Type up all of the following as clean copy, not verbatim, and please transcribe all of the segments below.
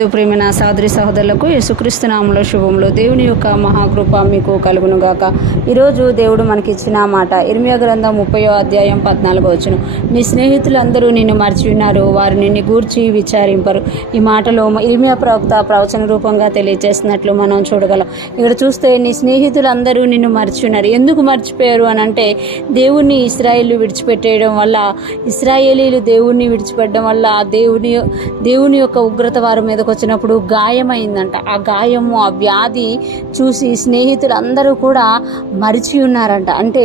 ప్రేమైన సహోదరి సహోదరులకు యేసుక్రీస్తు నామములో శుభములు. దేవుని యొక్క మహాకృప మీకు కలుగును గాక. ఈరోజు దేవుడు మనకి ఇచ్చిన మాట ఇర్మియా గ్రంథం 30వ అధ్యాయం 14వ వచనం. నీ స్నేహితులందరూ నిన్ను మర్చి ఉన్నారు, వారు నిన్ను గూర్చి విచారింపరు. ఈ మాటలో ఇర్మియా ప్రవక్త ప్రవచన రూపంగా తెలియజేసినట్లు మనం చూడగలం. ఇక్కడ చూస్తే నీ స్నేహితులందరూ నిన్ను మర్చి ఉన్నారు. ఎందుకు మర్చిపోయారు అని అంటే, దేవుణ్ణి ఇశ్రాయేలు విడిచిపెట్టేయడం వల్ల, ఇశ్రాయేలీలు దేవుణ్ణి విడిచిపెట్టడం వల్ల దేవుని యొక్క ఉగ్రత వారి మీదకు వచ్చినప్పుడు గాయమైందంట. ఆ గాయము, ఆ వ్యాధి చూసి స్నేహితులందరూ కూడా మరిచి ఉన్నారంట. అంటే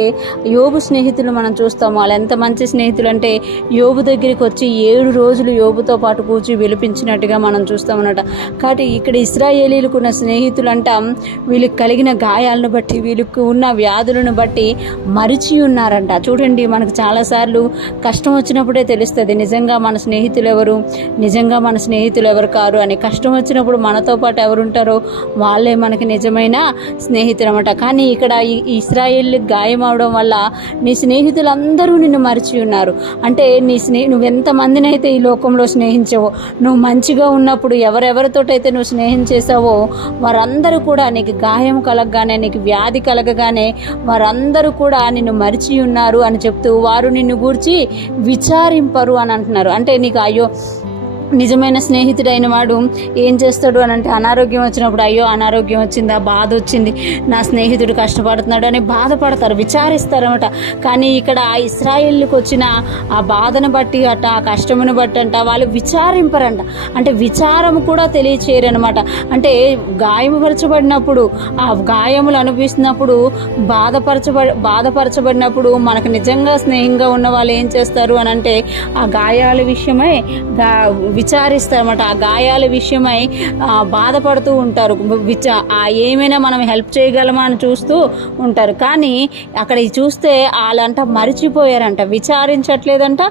యోబు స్నేహితులు మనం చూస్తాము, వాళ్ళు ఎంత మంచి స్నేహితులు అంటే, యోబు దగ్గరికి వచ్చి 7 రోజులు యోబుతో పాటు కూర్చి విలిపించినట్టుగా మనం చూస్తామన్నట. కాబట్టి ఇక్కడ ఇశ్రాయేలీలకు ఉన్న స్నేహితులు అంట, వీళ్ళకి కలిగిన గాయాలను బట్టి, వీళ్ళకి ఉన్న వ్యాధులను బట్టి మరిచి ఉన్నారంట. చూడండి, మనకు చాలాసార్లు కష్టం వచ్చినప్పుడే తెలుస్తుంది నిజంగా మన స్నేహితులు ఎవరు, నిజంగా మన స్నేహితులు ఎవరు కారు అని. కష్టం వచ్చినప్పుడు మనతో పాటు ఎవరుంటారో వాళ్ళే మనకి నిజమైన స్నేహితులు అన్నమాట. కానీ ఇక్కడ ఈ ఇశ్రాయేలుకి గాయం అవడం వల్ల నీ స్నేహితులందరూ నిన్ను మరిచి ఉన్నారు. అంటే నువ్వు ఎంతమందిని అయితే ఈ లోకంలో స్నేహించావో, నువ్వు మంచిగా ఉన్నప్పుడు ఎవరెవరితోటైతే నువ్వు స్నేహం చేసావో వారందరూ కూడా నీకు గాయం కలగగానే, నీకు వ్యాధి కలగగానే వారందరూ కూడా నిన్ను మరిచి ఉన్నారు అని చెప్తూ, వారు నిన్ను గూర్చి విచారింపరు అని అంటున్నారు. అంటే నీకు అయ్యో, నిజమైన స్నేహితుడైన వాడు ఏం చేస్తాడు అని అంటే, అనారోగ్యం వచ్చినప్పుడు అయ్యో అనారోగ్యం వచ్చిందా, బాధ వచ్చింది, నా స్నేహితుడు కష్టపడుతున్నాడు అని బాధపడతారు, విచారిస్తారన్నమాట. కానీ ఇక్కడ ఇశ్రాయేలుకు వచ్చిన ఆ బాధను బట్టి అట, ఆ కష్టమును బట్టి అంట వాళ్ళు విచారింపరంట. అంటే విచారం కూడా తెలియచేయరనమాట. అంటే గాయపరచబడినప్పుడు, ఆ గాయములు అనుభవిస్తున్నప్పుడు, బాధపరచబడినప్పుడు మనకు నిజంగా స్నేహంగా ఉన్న వాళ్ళు ఏం చేస్తారు అని అంటే, ఆ గాయాల విషయమై విచారిస్తారన్నమాట. ఆ గాయాల విషయమై బాధపడుతూ ఉంటారు. ఏమైనా మనం హెల్ప్ చేయగలమా అని చూస్తూ ఉంటారు. కానీ అక్కడ చూస్తే వాళ్ళంట మరిచిపోయారంట, విచారించట్లేదంట,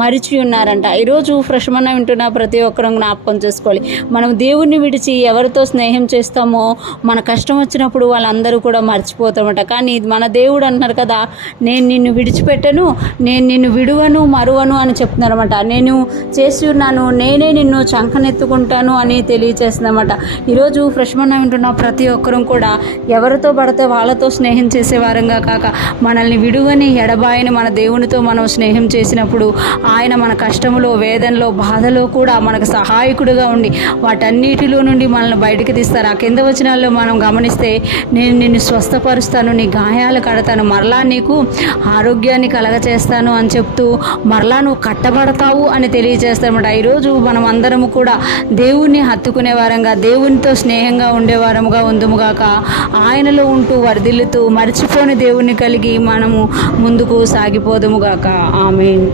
మరిచి ఉన్నారంట. ఈరోజు ఫ్రెష్మన్న వింటున్న ప్రతి ఒక్కరం జ్ఞాపకం చేసుకోవాలి. మనం దేవుణ్ణి విడిచి ఎవరితో స్నేహం చేస్తామో మన కష్టం వచ్చినప్పుడు వాళ్ళందరూ కూడా మర్చిపోతామట. కానీ మన దేవుడు అంటున్నారు కదా, నేను నిన్ను విడిచిపెట్టను, నేను నిన్ను విడువను, మరువను అని చెప్తున్నారు అనమాట. నేను చేసి ఉన్నాను, నేనే నిన్ను చంకనెత్తుకుంటాను అని తెలియచేస్తుందన్నమాట. ఈరోజు ఫ్రెష్మన్న వింటున్న ప్రతి ఒక్కరం కూడా ఎవరితో పడితే వాళ్ళతో స్నేహం చేసేవారంగా కాక, మనల్ని విడువని ఎడబాయని మన దేవునితో మనం స్నేహం చేసినప్పుడు ఆయన మన కష్టములో, వేదనలో, బాధలో కూడా మనకు సహాయకుడిగా ఉండి వాటన్నిటిలో నుండి మనల్ని బయటికి తీస్తారు. ఆ కింద వచనాల్లో మనం గమనిస్తే, నేను నిన్ను స్వస్థపరుస్తాను, నీ గాయాలు కడతాను, మరలా నీకు ఆరోగ్యాన్ని కలగచేస్తాను అని చెప్తూ మరలా నువ్వు కట్టబడతావు అని తెలియజేస్తామన్నమాట. ఈరోజు మనం అందరము కూడా దేవుణ్ణి హత్తుకునే వారంగా, దేవునితో స్నేహంగా ఉండేవారముగా ఉందుముగాక. ఆయనలో ఉంటూ వర్ధిల్లుతూ మర్చిపోని దేవుణ్ణి కలిగి మనము ముందుకు సాగిపోదుముగాక. ఆమేన్.